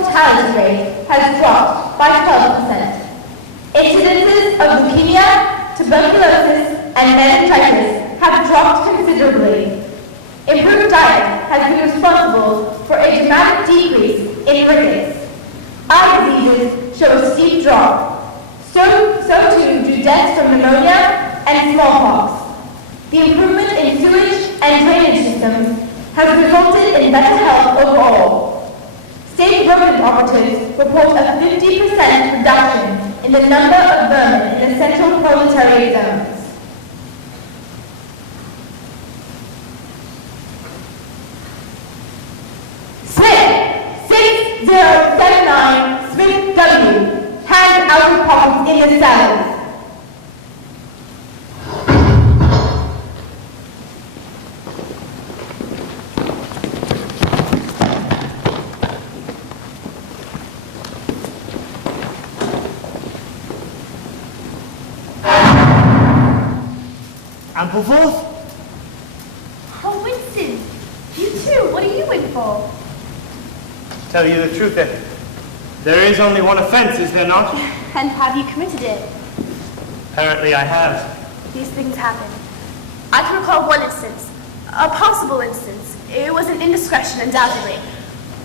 mortality rate has dropped by 12%. Incidences of leukemia, tuberculosis, and meningitis have dropped considerably. Improved diet has been responsible for a dramatic decrease in rickets. Eye diseases show a steep drop. So too do deaths from pneumonia and smallpox. The improvement in sewage and drainage systems has resulted in better health overall. State government operatives report a 50% reduction in the number of vermin in the central proletariat zones. Smith 6079 Smith W. Hand out of pockets in the salads. Ampleforth? Oh, Winston, you too. What are you in for? Tell you the truth, then. There is only one offense, is there not? And have you committed it? Apparently I have. These things happen. I can recall one instance, a possible instance. It was an indiscretion, undoubtedly.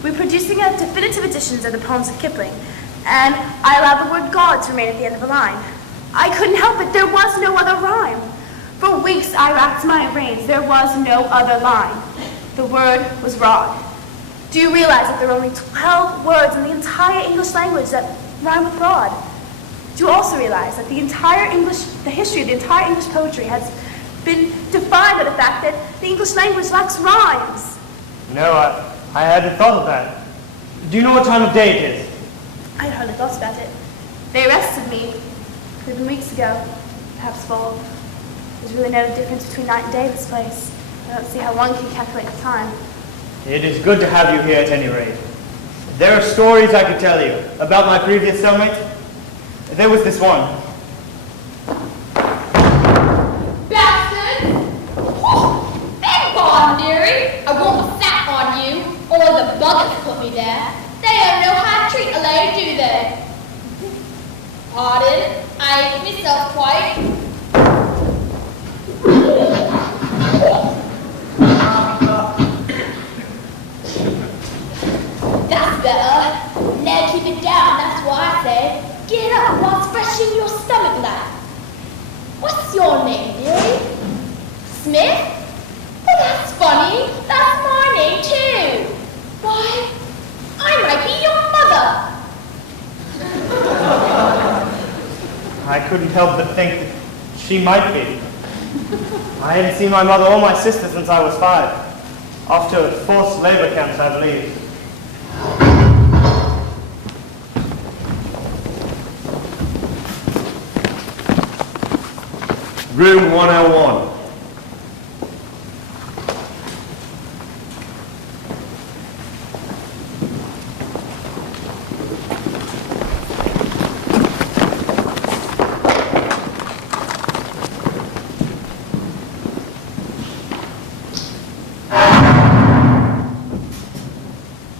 We're producing a definitive edition of the poems of Kipling, and I allowed the word God to remain at the end of the line. I couldn't help it. There was no other rhyme. For weeks I racked my brains. There was no other line. The word was rod. Do you realize that there are only 12 words in the entire English language that rhyme with rod? Do you also realize that the history of the entire English poetry has been defined by the fact that the English language lacks rhymes? No, I hadn't thought of that. Do you know what time of day it is? I had hardly thought about it. They arrested me. Could have been weeks ago, perhaps 4. There's really no difference between night and day in this place. I don't see how one can calculate the time. It is good to have you here at any rate. There are stories I could tell you about my previous cellmate. There was this one. Bastards! Beg pardon, dearie. I won't have sat on you, or the buggers put me there. They don't know how to treat a lady, do they? Pardon, I ain't myself quite. That's better. Now keep it down, that's what I say. Get up while it's fresh in your stomach, lad. What's your name, dearie? Smith? Well, that's funny. That's my name, too. Why, I might be your mother. I couldn't help but think that she might be. I hadn't seen my mother or my sister since I was 5. Off to forced labor camps, I believe. Room 101.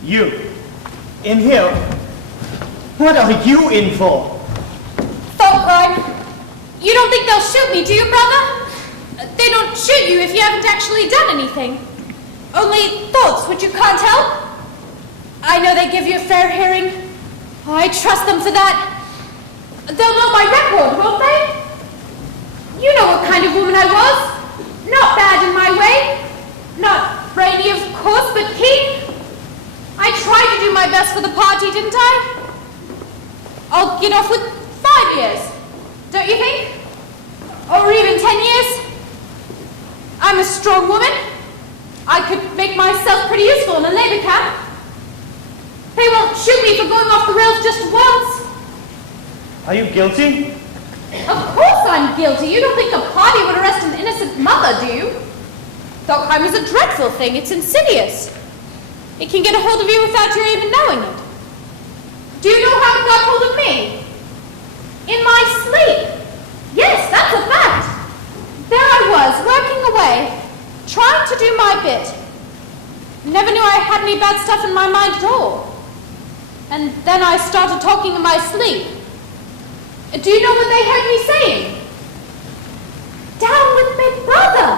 You? In here? What are you in for? Thought crime. You don't think they'll shoot me, do you, brother? They don't shoot you if you haven't actually done anything. Only thoughts, which you can't help. I know they give you a fair hearing. I trust them for that. They'll know my record, won't they? You know what kind of woman I was. Not bad in my way. Not brainy, of course, but keen. I tried to do my best for the party, didn't I? I'll get off with 5 years, don't you think? Or even 10 years? I'm a strong woman. I could make myself pretty useful in a labor camp. They won't shoot me for going off the rails just once. Are you guilty? Of course I'm guilty. You don't think a party would arrest an innocent mother, do you? Thought crime is a dreadful thing. It's insidious. It can get a hold of you without your even knowing it. Do you know how it got hold of me? In my sleep. Yes, that's a fact. There I was, working away, trying to do my bit. Never knew I had any bad stuff in my mind at all. And then I started talking in my sleep. Do you know what they heard me saying? Down with my brother!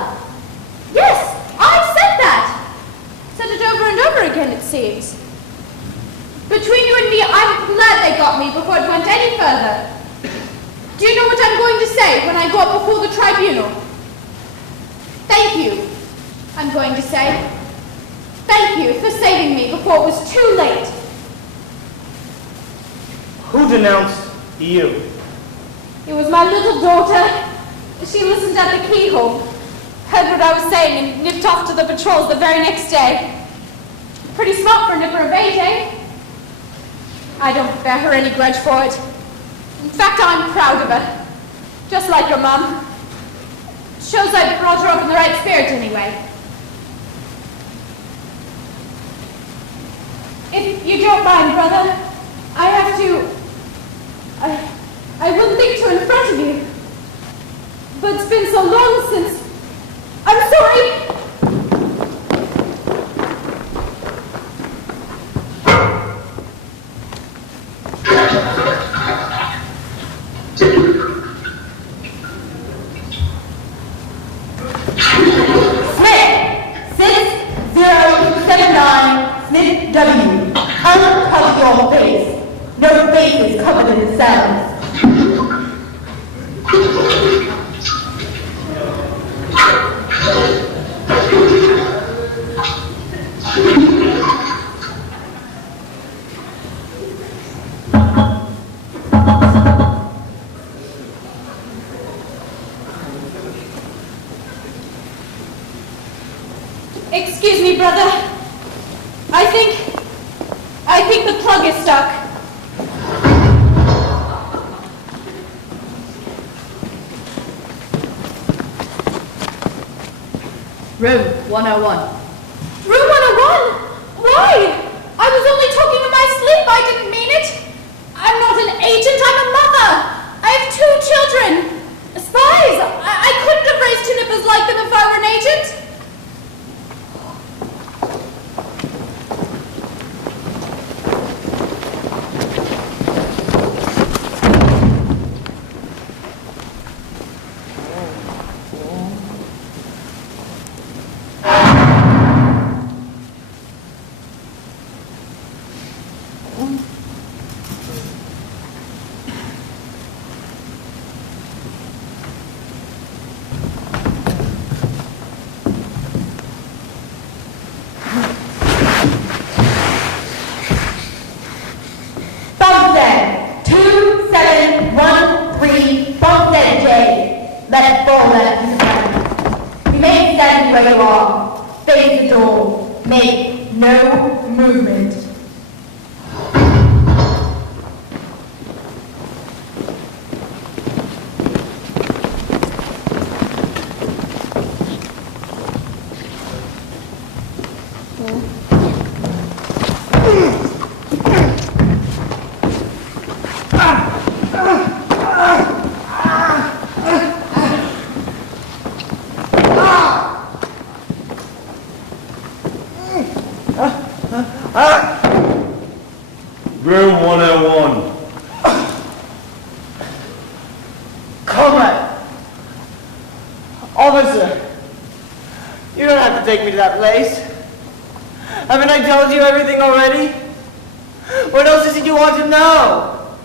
Yes, I said that! Said it over and over again, it seems. Between you and me, I'm glad they got me before it went any further. Do you know what I'm going to say when I go up before the tribunal? Thank you, I'm going to say. Thank you for saving me before it was too late. Who denounced you? It was my little daughter. She listened at the keyhole, heard what I was saying, and nipped off to the patrols the very next day. Pretty smart for a nipper of 8, eh? I don't bear her any grudge for it. In fact, I'm proud of her. Just like your mum. Shows I brought her up in the right spirit anyway. If you don't mind, brother, I have to... I wouldn't think to in front of you. But it's been so long since... I'm sorry! Smith W. Uncover your face. No face is covered in cells. Excuse me, brother. I think the plug is stuck. Room 101. Room 101? Why? I was only talking in my sleep. I didn't mean it. I'm not an agent. I'm a mother. I have 2 children. Spies. I couldn't have raised 2 nippers like them if I were an agent. Let it fall, let it be. Remain standing where you are. Face the door. Make no movement. Room 101. Comrade! Officer! You don't have to take me to that place. Haven't I told you everything already? What else is it you want to know?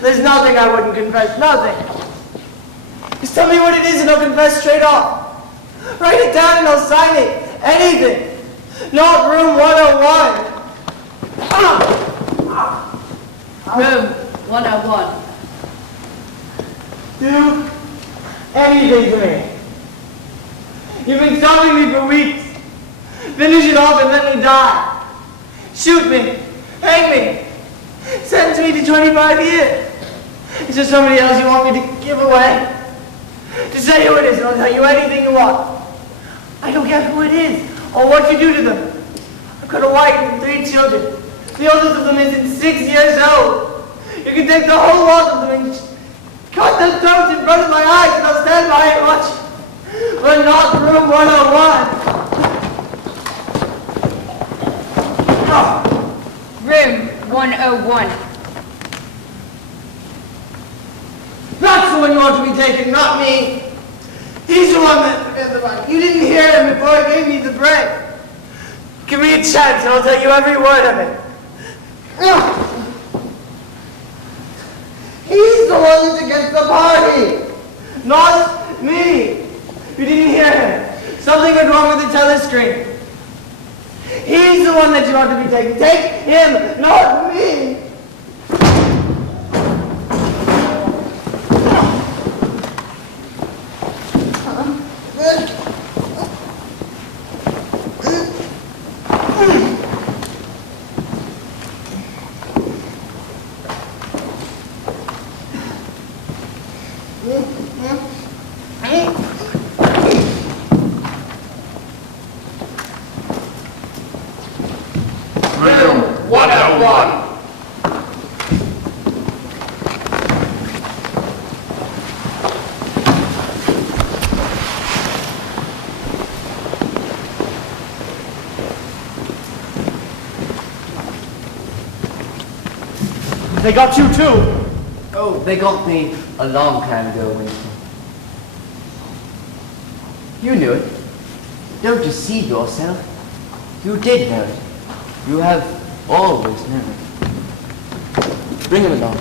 There's nothing I wouldn't confess, nothing. Just tell me what it is and I'll confess straight off. Write it down and I'll sign it. Anything. Not room 101. Room 101. Do anything to me. You've been stopping me for weeks. Finish it off and let me die. Shoot me. Hang me. Sentence me to 25 years. Is there somebody else you want me to give away? Just say who it is and I'll tell you anything you want. I don't care who it is or what you do to them. I've got a wife and 3 children. The oldest of them isn't 6 years old. You can take the whole lot of them and cut their throats in front of my eyes and I'll stand by and watch. But not room 101. Room 101. That's the one you want to be taken, not me. He's the one that forget the money. You didn't hear him before he gave me the break. Give me a chance and I'll tell you every word of it. He's the one that's against the party, not me. You didn't hear him. Something went wrong with the telescreen. He's the one that you want to be taken. Take him, not me. Room 101. They got you too. Oh, they got me a long time ago, Winston. You knew it. Don't deceive yourself. You did know it. You have always known it. Bring him along.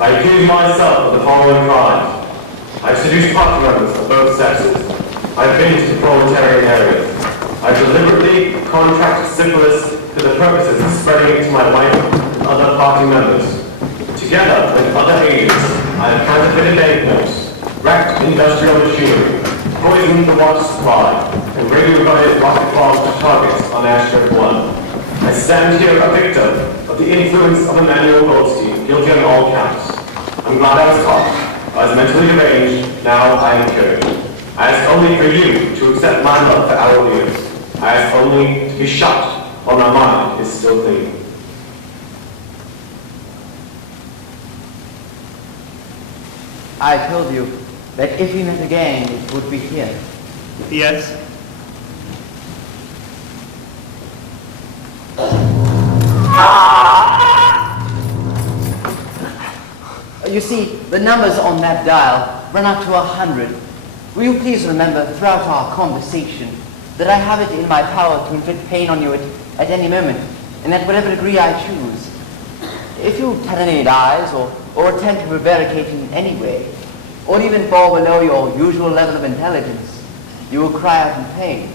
I accuse myself of the following crimes. I've seduced party members of both sexes. I've been to the proletarian areas. I've deliberately contracted syphilis for the purposes of spreading it to my wife and other party members. Together with other agents, I have counterfeited banknotes, wrecked industrial machinery, poisoned the water supply, and radioguided rocket bombs to targets on Asteroid 1. I stand here a victim of the influence of Emmanuel Goldstein, guilty on all counts. I'm glad I was caught. I was mentally deranged, now I am cured. I ask only for you to accept my love for our leaders. I ask only to be shot while my mind is still clean. I told you that if we met again, it would be here. Yes. You see, the numbers on that dial run up to 100. Will you please remember throughout our conversation that I have it in my power to inflict pain on you at any moment, and at whatever degree I choose. If you tell any lies or attempt to prevaricate in any way, or even fall below your usual level of intelligence, you will cry out in pain.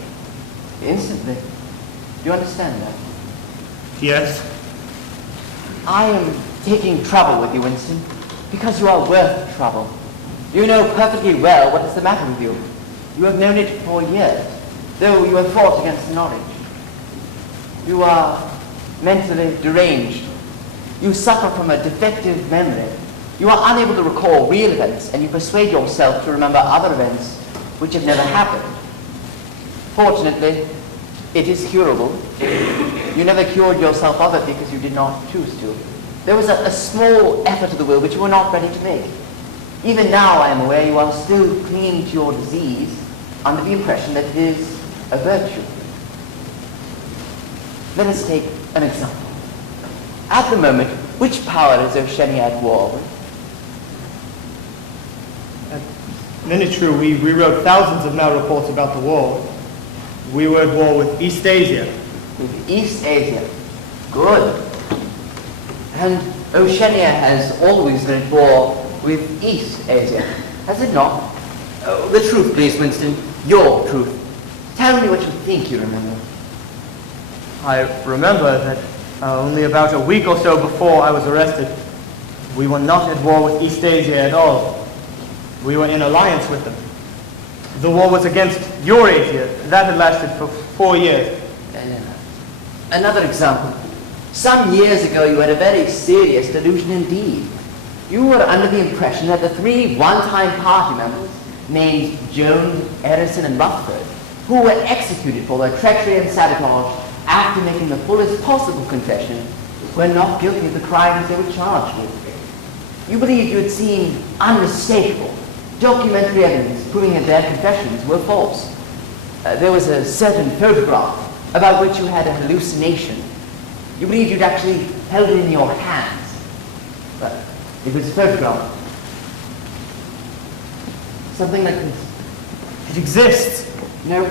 Instantly. Do you understand that? Yes. I am taking trouble with you, Winston, because you are worth trouble. You know perfectly well what is the matter with you. You have known it for years, though you have fought against the knowledge. You are mentally deranged. You suffer from a defective memory. You are unable to recall real events, and you persuade yourself to remember other events which have never happened. Fortunately, it is curable. You never cured yourself of it because you did not choose to. There was a small effort of the will which you were not ready to make. Even now, I am aware you are still clinging to your disease under the impression that it is a virtue. Let us take an example. At the moment, which power is Oceania at war with? Then it's true, we rewrote thousands of mal reports about the war. We were at war with East Asia. With East Asia. Good. And Oceania has always been at war with East Asia, has it not? Oh, the truth, please, Winston. Your truth. Tell me what you think you remember. I remember that only about a week or so before I was arrested, we were not at war with East Asia at all. We were in alliance with them. The war was against Eurasia. That had lasted for 4 years. Another example. Some years ago, you had a very serious delusion indeed. You were under the impression that the 3 one-time party members, named Jones, Edison, and Rutherford, who were executed for their treachery and sabotage after making the fullest possible confession, were not guilty of the crimes they were charged with. You believed you had seen unmistakable, documentary evidence proving that their confessions were false. There was a certain photograph about which you had a hallucination. You believed you'd actually held it in your hands. But it was a photograph. Something like this. It exists. No.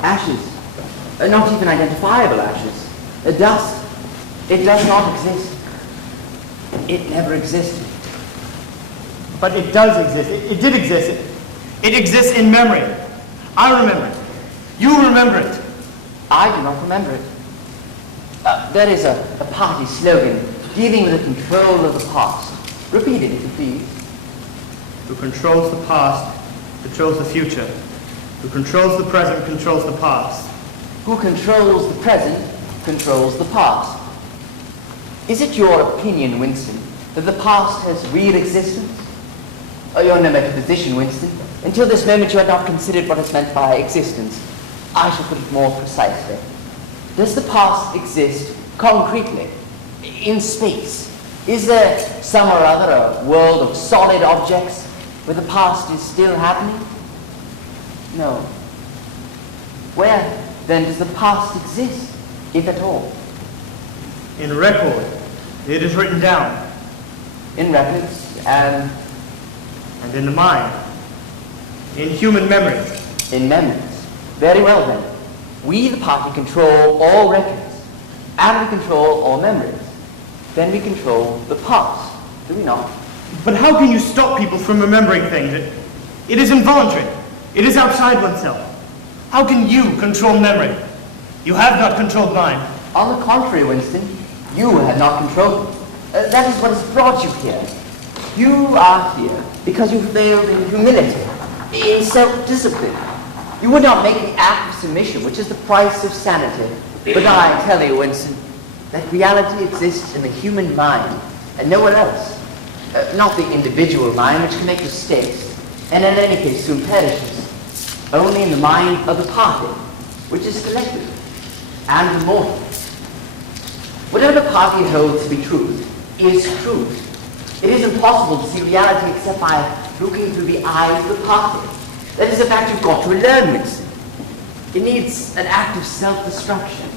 Ashes. Not even identifiable ashes. Dust. It does not exist. It never existed. But it does exist. It did exist. It exists in memory. I remember it. You remember it. I do not remember it. There is a party slogan dealing with the control of the past. Repeat it, if you please. Who controls the past, controls the future. Who controls the present, controls the past. Who controls the present, controls the past. Is it your opinion, Winston, that the past has real existence? You're no metaphysician, Winston. Until this moment you had not considered what is meant by existence. I shall put it more precisely. Does the past exist concretely, in space? Is there some or other a world of solid objects where the past is still happening? No. Where, then, does the past exist, if at all? In record. It is written down. In records and in the mind. In human memory. In memories. Very well, then. We, the party, control all records, and we control all memories. Then we control the past, do we not? But how can you stop people from remembering things? It is involuntary. It is outside oneself. How can you control memory? You have not controlled mine. On the contrary, Winston, you have not controlled it. That is what has brought you here. You are here because you failed in humility, in self-discipline. You would not make the act of submission, which is the price of sanity. But I tell you, Winston, that reality exists in the human mind and nowhere else. Not the individual mind, which can make mistakes, and in any case soon perishes. Only in the mind of the party, which is collective and immortal. Whatever the party holds to be truth is truth. It is impossible to see reality except by looking through the eyes of the party. That is a fact you've got to learn, Winston. It needs an act of self-destruction,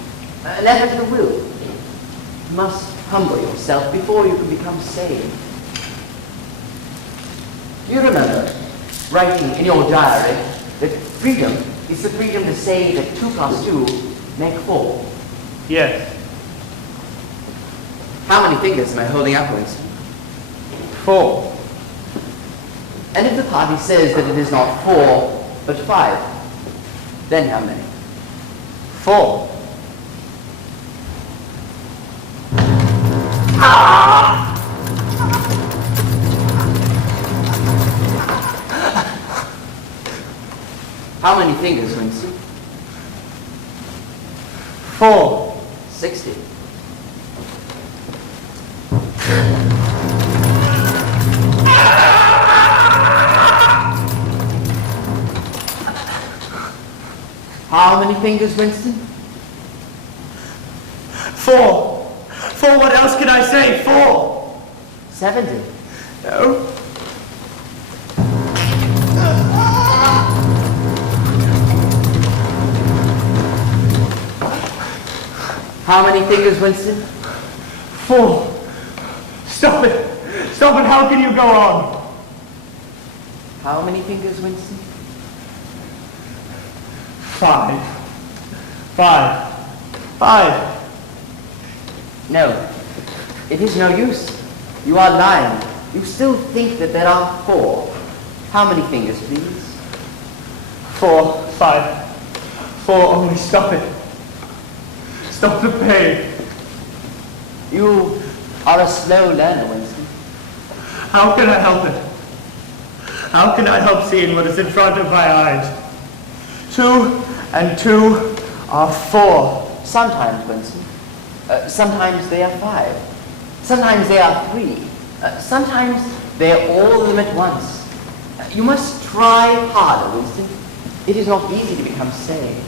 an effort of the will. You must humble yourself before you can become sane. Do you remember writing in your diary that freedom is the freedom to say that 2 + 2 make 4? Yes. How many fingers am I holding up, Winston? 4. And if the party says that it is not 4, but 5, then how many? 4. How many fingers, Winston? 4. 60. How many fingers, Winston? 4. 4, what else can I say? 4. 70. No. How many fingers, Winston? 4. Stop it. Stop it. How can you go on? How many fingers, Winston? 5. 5. 5. No. It is no use. You are lying. You still think that there are 4. How many fingers, please? 4. 5. 4. Only stop it. Stop the pain. You are a slow learner, Winston. How can I help it? How can I help seeing what is in front of my eyes? 2 and 2 are 4. Sometimes, Winston. Sometimes they are 5. Sometimes they are 3. Sometimes they are all of them at once. You must try harder, Winston. It is not easy to become sane.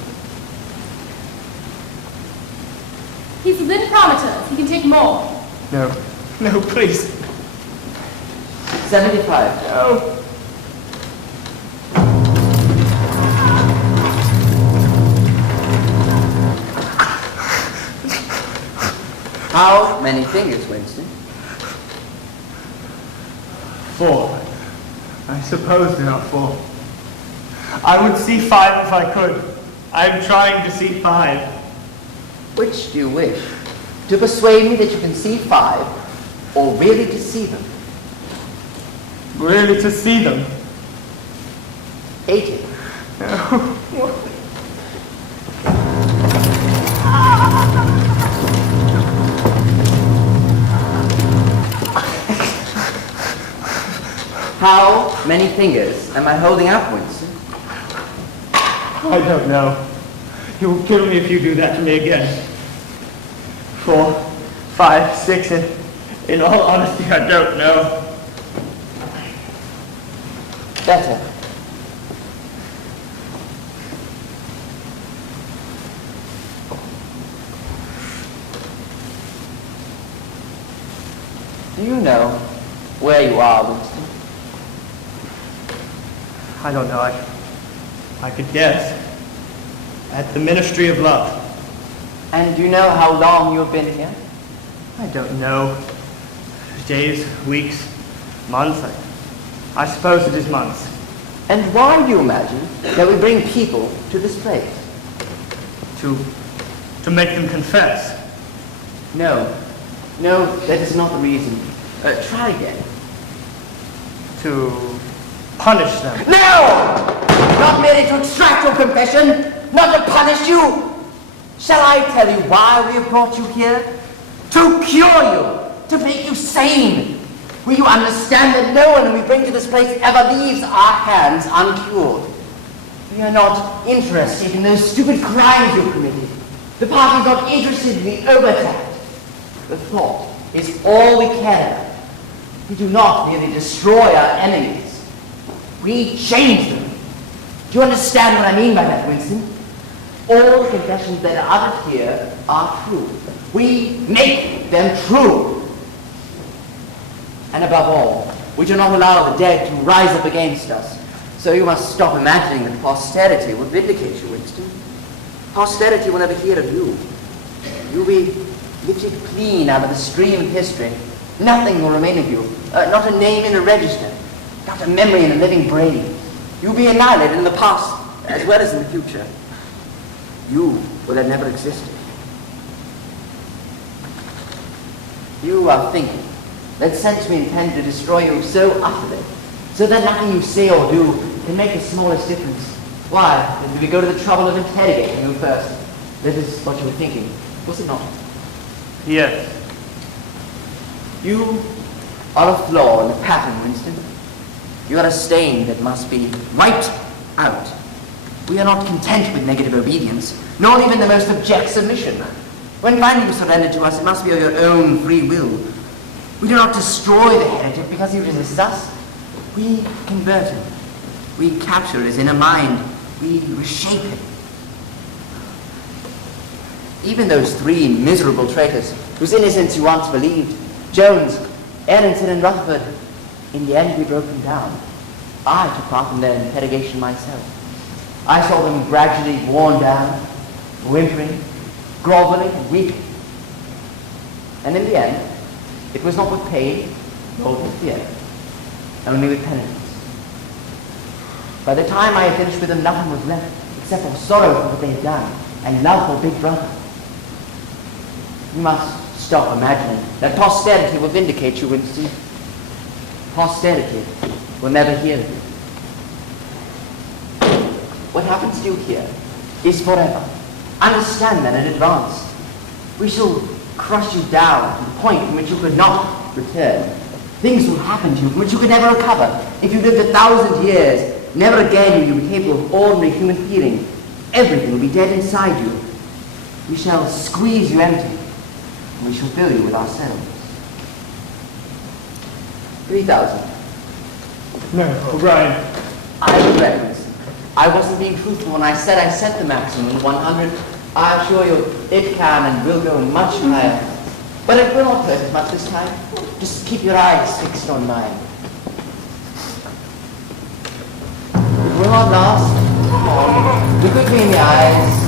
He's a lymphometer. He can take more. No. No, please. 75. No. How many fingers, Winston? 4. I suppose they're not 4. I would see 5 if I could. I'm trying to see 5. Which do you wish? To persuade me that you can see 5, or really to see them? Really to see them. 80. No. How many fingers am I holding up, Winston? I don't know. You will kill me if you do that to me again. 4, 5, 6, and in all honesty, I don't know. Better. Do you know where you are, Winston? I don't know. I could guess. At the Ministry of Love. And do you know how long you have been here? I don't know. Days, weeks, months. I suppose it is months. And why do you imagine that we bring people to this place? To make them confess. No, that is not the reason. Try again. To punish them. No! Not merely to extract your confession, not to punish you. Shall I tell you why we have brought you here? To cure you, to make you sane. Will you understand that no one we bring to this place ever leaves our hands uncured? We are not interested in those stupid crimes you committed. The party is not interested in the overtime. The thought is all we care about. We do not merely destroy our enemies. We change them. Do you understand what I mean by that, Winston? All the confessions that are uttered here are true. We make them true. And above all, we do not allow the dead to rise up against us. So you must stop imagining that posterity will vindicate you, Winston. Posterity will never hear of you. You'll be lifted clean out of the stream of history. Nothing will remain of you. Not a name in a register. Not a memory in a living brain. You'll be annihilated in the past as well as in the future. You will have never existed. You are thinking that since we intend to destroy you so utterly, so that nothing you say or do can make the smallest difference, why did we go to the trouble of interrogating you first? That is what you were thinking, was it not? Yes. You are a flaw in the pattern, Winston. You are a stain that must be wiped out. We are not content with negative obedience, nor even the most abject submission. When finally you surrender to us, it must be of your own free will. We do not destroy the heretic because he resists us. We convert him. We capture his inner mind. We reshape him. Even those 3 miserable traitors whose innocence you once believed, Jones, Aronson, and Rutherford, in the end we broke them down. I took part in their interrogation myself. I saw them gradually worn down, whimpering, groveling, and weeping. And in the end, it was not with pain, nor with fear, only with penitence. By the time I had finished with them, nothing was left except for sorrow for what they had done and love for Big Brother. You must stop imagining that posterity will vindicate you, Winston. Posterity will never hear of you. What happens to you here is forever. Understand that in advance. We shall crush you down to the point from which you could not return. Things will happen to you from which you could never recover. If you lived 1,000 years, never again will you be capable of ordinary human feeling. Everything will be dead inside you. We shall squeeze you empty, and we shall fill you with ourselves. 3,000. No, O'Brien. I regret this. I wasn't being truthful when I said I set the maximum at 100. I assure you, it can and will go much higher. But it will not hurt as much this time. Just keep your eyes fixed on mine. It will not last. Come on, look at me in the eyes.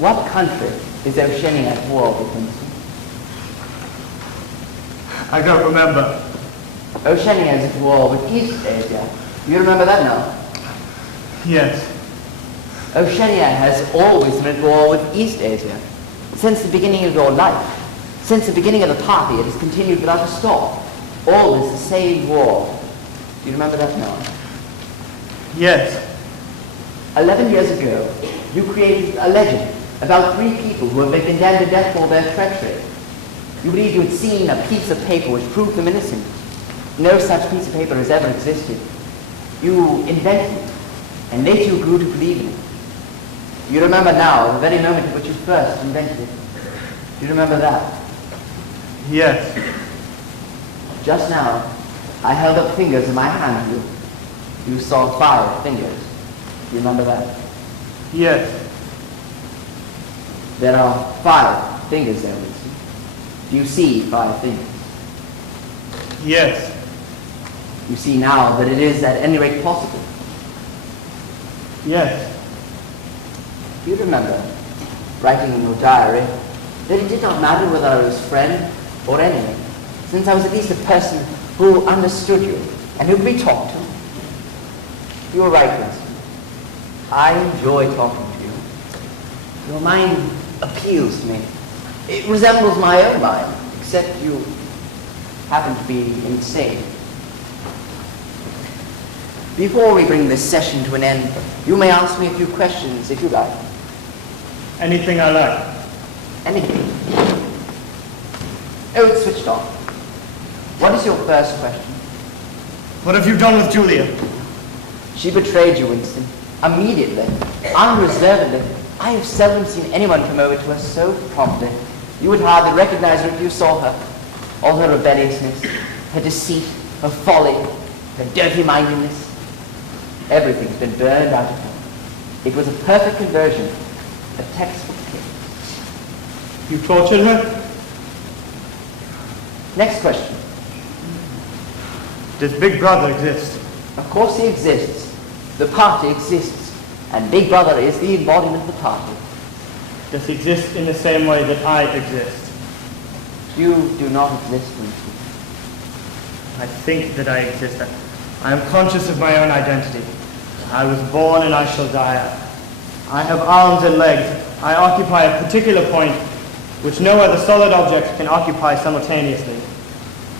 What country is Oceania at war with, Winston? I don't remember. Oceania is at war with East Asia. You remember that now? Yes. Oceania has always been at war with East Asia. Since the beginning of your life, since the beginning of the party, it has continued without a stop. Always the same war. Do you remember that now? Yes. 11 years ago, you created a legend about 3 people who have been condemned to death for their treachery. You believed you had seen a piece of paper which proved them innocent. No such piece of paper has ever existed. You invented it, and later you grew to believe in it. You remember now the very moment at which you first invented it. Do you remember that? Yes. Just now, I held up fingers in my hand to you. You saw 5 fingers. Do you remember that? Yes. There are 5 fingers there, Winston. Do you see 5 fingers? Yes. You see now that it is at any rate possible. Yes. Do you remember writing in your diary that it did not matter whether I was friend or enemy, since I was at least a person who understood you and who could be talked to? You were right, Winston. I enjoy talking to you. Your mind appeals to me. It resembles my own mind, except you happen to be insane. Before we bring this session to an end, you may ask me a few questions if you like. Anything I like. Anything. Oh, it's switched on. What is your first question? What have you done with Julia? She betrayed you, Winston. Immediately. Unreservedly. I have seldom seen anyone come over to her so promptly. You would hardly recognize her if you saw her. All her rebelliousness, her deceit, her folly, her dirty mindedness. Everything's been burned out of her. It was a perfect conversion, a textbook case. You tortured her? Next question. Does Big Brother exist? Of course he exists. The party exists. And Big Brother is the embodiment of the party. Does he exist in the same way that I exist? You do not exist, Winston. I think that I exist. I am conscious of my own identity. I was born and I shall die. I have arms and legs. I occupy a particular point which no other solid object can occupy simultaneously.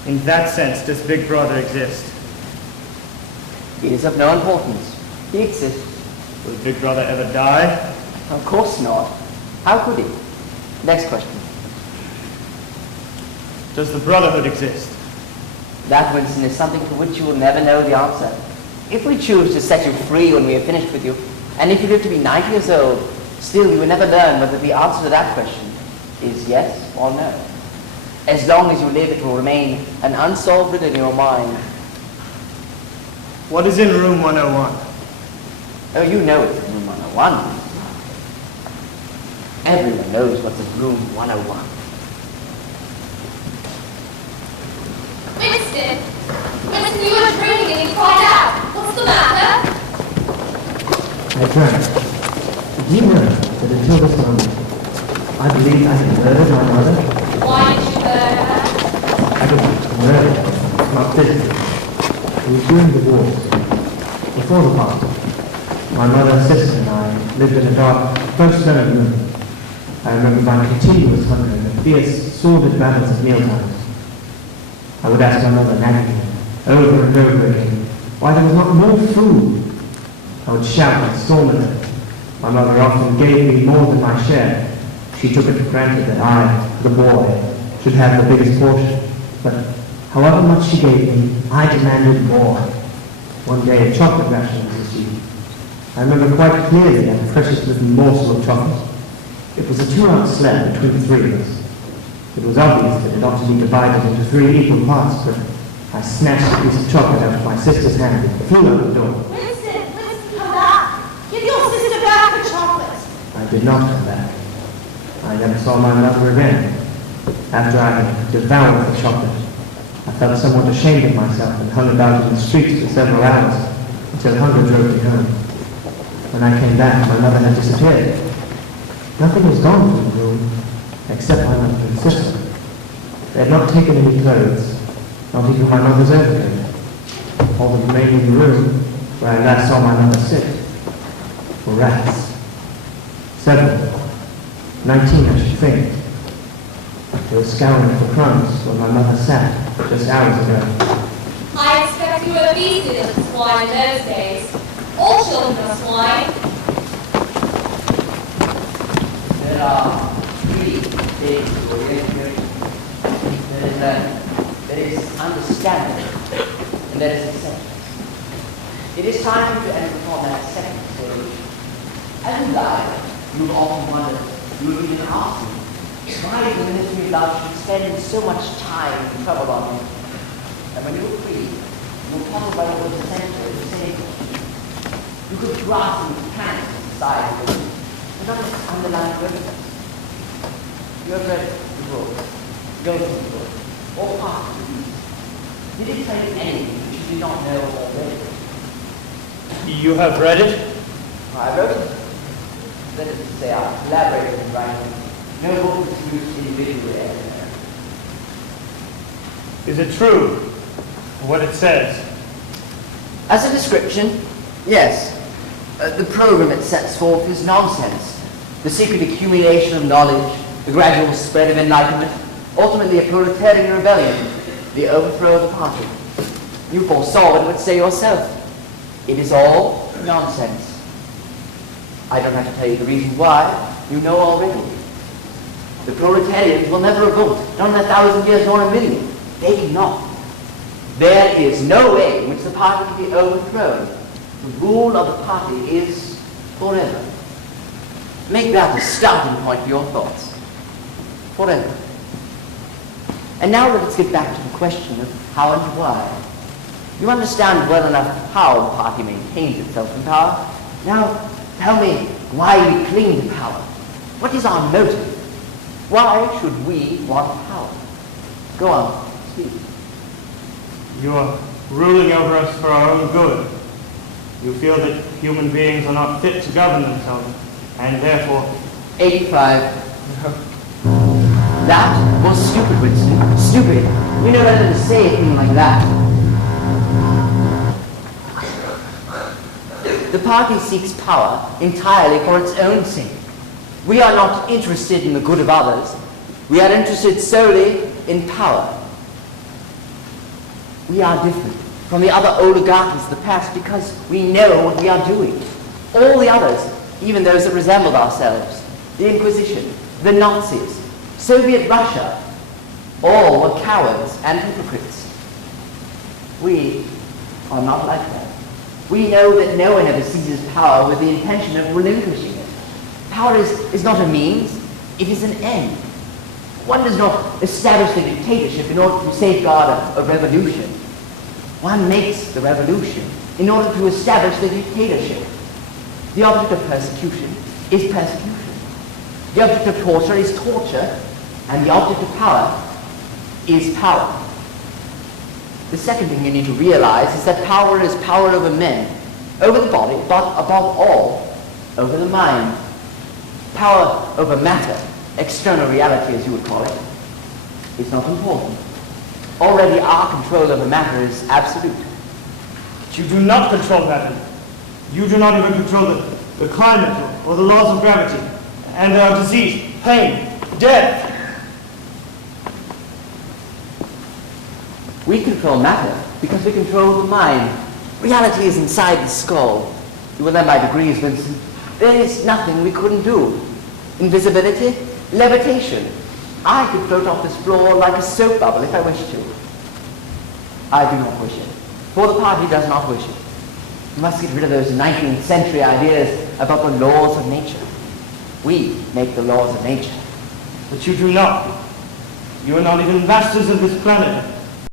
In that sense, does Big Brother exist? He is of no importance. He exists. Will Big Brother ever die? Of course not. How could he? Next question. Does the Brotherhood exist? That, Winston, is something to which you will never know the answer. If we choose to set you free when we have finished with you, and if you live to be 90 years old, still you will never learn whether the answer to that question is yes or no. As long as you live, it will remain an unsolved riddle in your mind. What is in room 101? Oh, you know it's in room 101. Everyone knows what's in room 101. Winston! Winston, you were dreaming and you cried out. What's the matter? I drank. Did you know that until this moment, I believed I had murdered my mother? Why did you murder her? I didn't murder her, not physically. It was during the wars, before the party. My mother, sister, and I lived in a dark, close-knit room. I remember my continuous hunger and the fierce, sordid battles of mealtimes. I would ask my mother naggingly, over and over again, why there was not more food. I would shout and storm at her. My mother often gave me more than my share. She took it for granted that I, the boy, should have the biggest portion. But however much she gave me, I demanded more. One day a chocolate ration was issued. I remember quite clearly that precious little morsel of chocolate. It was a 2-ounce slab between the 3 of us. It was obvious that it ought to be divided into 3 equal parts, but I snatched a piece of chocolate out of my sister's hand and threw it out the door. Winston, come back. Give your sister back the chocolate. I did not come back. I never saw my mother again. After I had devoured the chocolate, I felt somewhat ashamed of myself and hung about in the streets for several hours until hunger drove me home. When I came back, my mother had disappeared. Nothing was gone from the room except my mother and sister. They had not taken any clothes, not even my mother's overcoat. All that remained in the room, where I last saw my mother sit, were rats. Several. 19, I should think. They were scouring for crumbs where my mother sat just hours ago. I expect you were feasted on swine in those days. All children are swine. There are 3 things to orientation. There is learning, there is understanding, and there is acceptance. It is time for you to enter upon that second stage. As you lie, you will often wonder, you will even ask me, why the ministry of love should spend so much time and trouble on you. And when you are free, you will puzzle by what was essential to say. You could grasp and plant inside of it, and not just underline reference. You have read the book, go to the book, or part of the book. Did it tell you anything which you did not know already? You have read it? I wrote it. That is to say, I collaborated in writing. No book is used individually anywhere. Is it true, what it says? As a description, yes. The program it sets forth is nonsense. The secret accumulation of knowledge, the gradual spread of enlightenment, ultimately a proletarian rebellion, the overthrow of the party. You foresaw what it would say yourself. It is all nonsense. I don't have to tell you the reason why. You know already. The proletarians will never revolt, not in 1,000 years nor a million. They do not. There is no way in which the party can be overthrown. The rule of the party is forever. Make that the starting point for your thoughts. Forever. And now let's get back to the question of how and why. You understand well enough how the party maintains itself in power. Now, tell me why we cling to power. What is our motive? Why should we want power? Go on, speak. You are ruling over us for our own good. You feel that human beings are not fit to govern themselves, and therefore... 85. That was stupid, Winston. Stupid. You know better than to say a thing like that. The party seeks power entirely for its own sake. We are not interested in the good of others. We are interested solely in power. We are different from the other oligarchies of the past because we know what we are doing. All the others, even those that resembled ourselves, the Inquisition, the Nazis, Soviet Russia, all were cowards and hypocrites. We are not like that. We know that no one ever seizes power with the intention of relinquishing it. Power is not a means, it is an end. One does not establish the dictatorship in order to safeguard a revolution. One makes the revolution in order to establish the dictatorship. The object of persecution is persecution. The object of torture is torture, and the object of power is power. The second thing you need to realize is that power is power over men, over the body, but above all, over the mind. Power over matter, external reality as you would call it, is not important. Already our control over matter is absolute. But you do not control matter. You do not even control the climate or the laws of gravity. And there are disease, pain, death. We control matter because we control the mind. Reality is inside the skull. You will learn by degrees, Vincent. There is nothing we couldn't do. Invisibility, levitation. I could float off this floor like a soap bubble if I wished to. I do not wish it, for the party does not wish it. We must get rid of those 19th century ideas about the laws of nature. We make the laws of nature. But you do not. You are not even masters of this planet.